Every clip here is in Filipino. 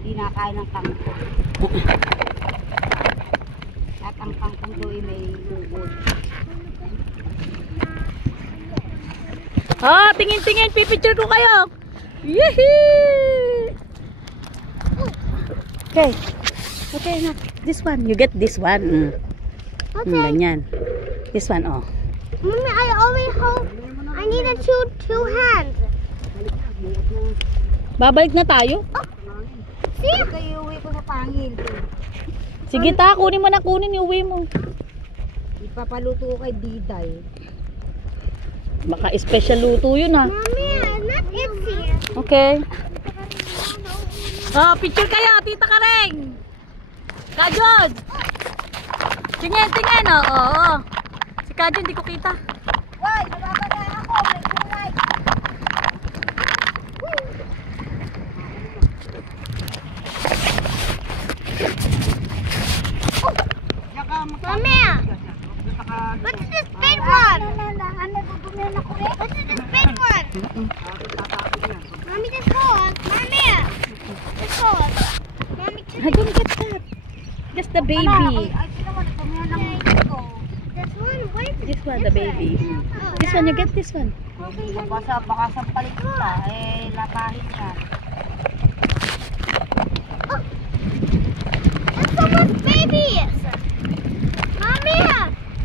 Hindi nakain ng kangkong. At ang kangkong doon ay may ugod. Ah, tingin-tingin, pipicture ko kayo. Yehey! Okay. Okay, na. This one, you get this one. Okay. Ganyan. This one, oh. Mommy, I always hold. I need a two hands. Babalik na tayo. See? Kayo uwi ko sa pangil. Sige ta, kunin mo na, kunin, iuwi mo. Ipapaluto ko kay Diday. Baka special luto yun, ha. Mommy, not itzy. Okay. Oh, picture kayo, Tita Kareng. Kajod. Tingin, oh. Oh. Si Kajod, hindi ko kita. Why? Nababala ako. May kulay. Mommy, what's this big one? What's this big one? Mommy, just hold. Mommy, just hold. Mommy, just I don't get that. Just the baby. Ay, sino mo? Natumihan lang ito. this one. Where's this? This one, the baby. This one, you get this one. Baka sa palit kita. Eh, lapahin niya. That's someone's babies. Mommy,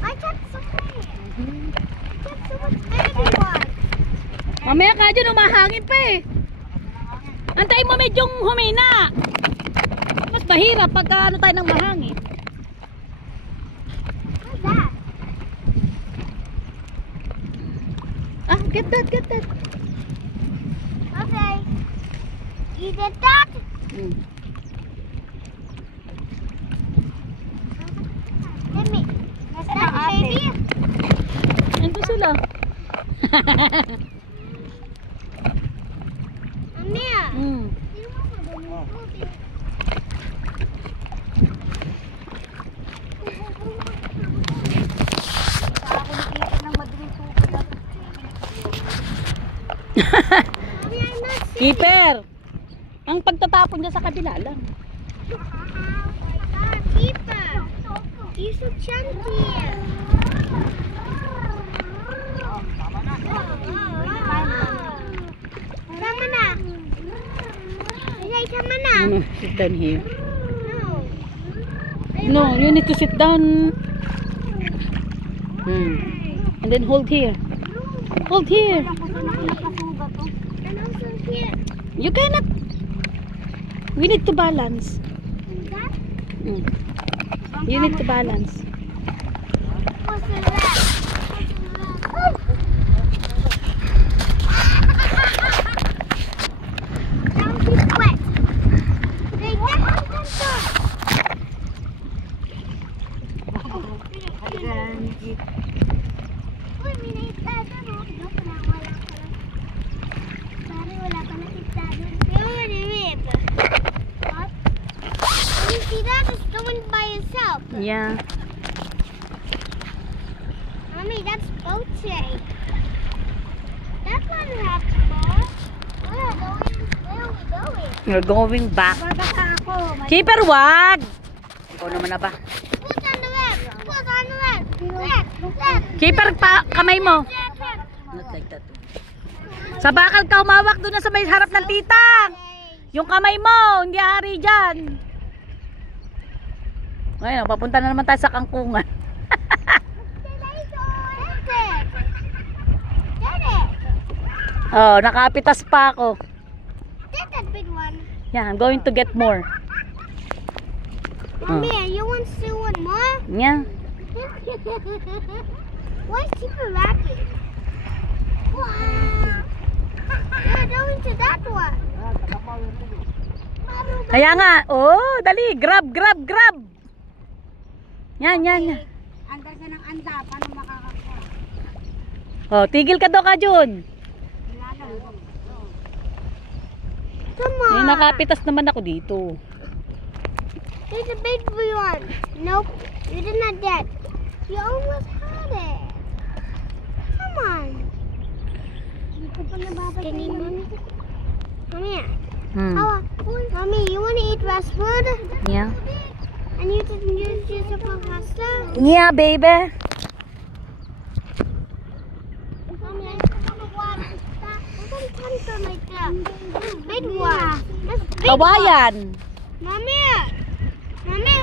I got someone. I got someone's baby one. Mamaya Kajod, umahangin pa eh. Antayin mo medyong humina. Mas mahirap pagka ano tayo ng mahangin. What's that? Ah, get that, get that. Okay. You did that? Let me. Is that the baby? Ando sila. Amia. Ako nakita ng madaling tubig at Mommy, I'm not seeing. Keeper. Ang pagtatapon niya sa kabila lang. Oh my God, keeper. You're so chunky. Tama na. Ay, tama na. No, sit down here. No. No, you need to sit down. And then hold here. Hold here. And also here. You cannot. We need to balance. And that You need to balance. was the red. Now he's wet. They definitely Uy, may naitado, no? Joke lang, wala pala. Pare, wala pala itado. Yun, rib. What? You see that? It's going by itself. Yeah. Mommy, that's Boche. That one has more. Where are we going? You're going back. Babasa ako. Keeper, wag! Ikaw naman na ba? Put on the left. Put on the left. Left. Left. Keeper, kamay mo. Left. Left. Not like that. Sa bakal ka umawak doon na sa may harap ng titang. Yung kamay mo, hindi ari dyan. Ngayon, papunta na naman tayo sa kangkungan. Oh, nakapitas pa ako. That's that big one. Yeah, I'm going to get more. Mommy, you want to want more? Yeah. Why is Keeper laughing? Wow. You're going to that one. Kaya nga, oh, dali, grab, grab, grab. Yan, yan, yan. Anda siya ng anda. Paano makakakuha? Oh, tigil ka daw ka, Jun. Wala lang. Come May on. nakapitas naman ako dito. There's a big one. Nope, you did not get. You almost had it. Come on. Can you move? Come here. Mommy, you want to eat fast food? Yeah. And you just use it for pasta? Yeah, baby. Mommy, I just want to water. What are you like that? This big one. This big one. Kawayan. Mommy,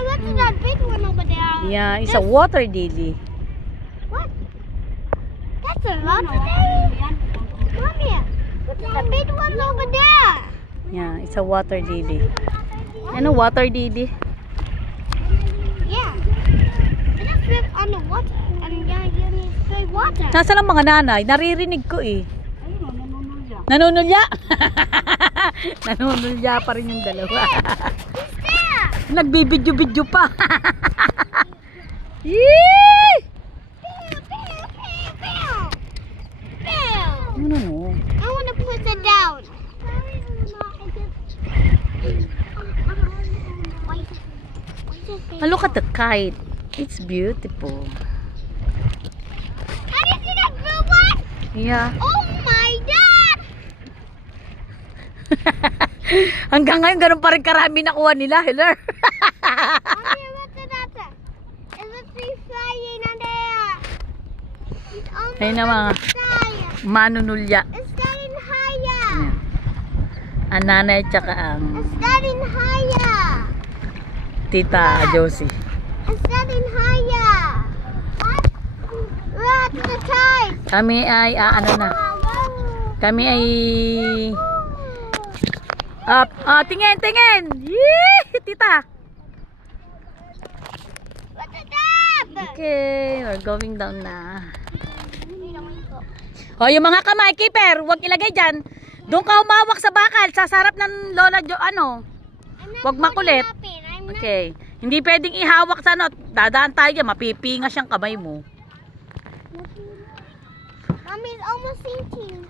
what's that big one over there? Yeah, it's a water lily. What? That's a lot today. Mommy, what's that big one over there? Yeah, it's a water lily. Ano water lily? Yeah. It just live on the water. And you need straight water. Nasaan ang mga nanay? Naririnig ko eh. Nanunulya? Nanunulya pa rin yung dalawa. He's there. Nagbibidyo-bidyo pa. Yee! Ano no? I want to put it down. Oh, look at the kite. It's beautiful. How do you see that blue one? Yeah. Oh my God! Hanggang ngayon, ganun pa rin karami nakuha nila, Heller. Mommy, what's that? It's a tree flying on there. It's almost Ayun na mga on the sky. manunulya. It's getting higher. Ang nanay tsaka ang It's getting higher. tita Josie. It's getting higher. What? Look at the tide. Kami ay, ano na. Kami ay, tingin, tingin. Yee, tita. Look at that. Okay, we're going down na. O, yung mga kamay, keeper, huwag ilagay dyan. Doon ka humawak sa bakal, sa sarap ng lola Huwag makulit. Okay. Hindi pwedeng ihawak sa dadaan tayo, mapipingas yung kamay mo. Mommy's almost sinking.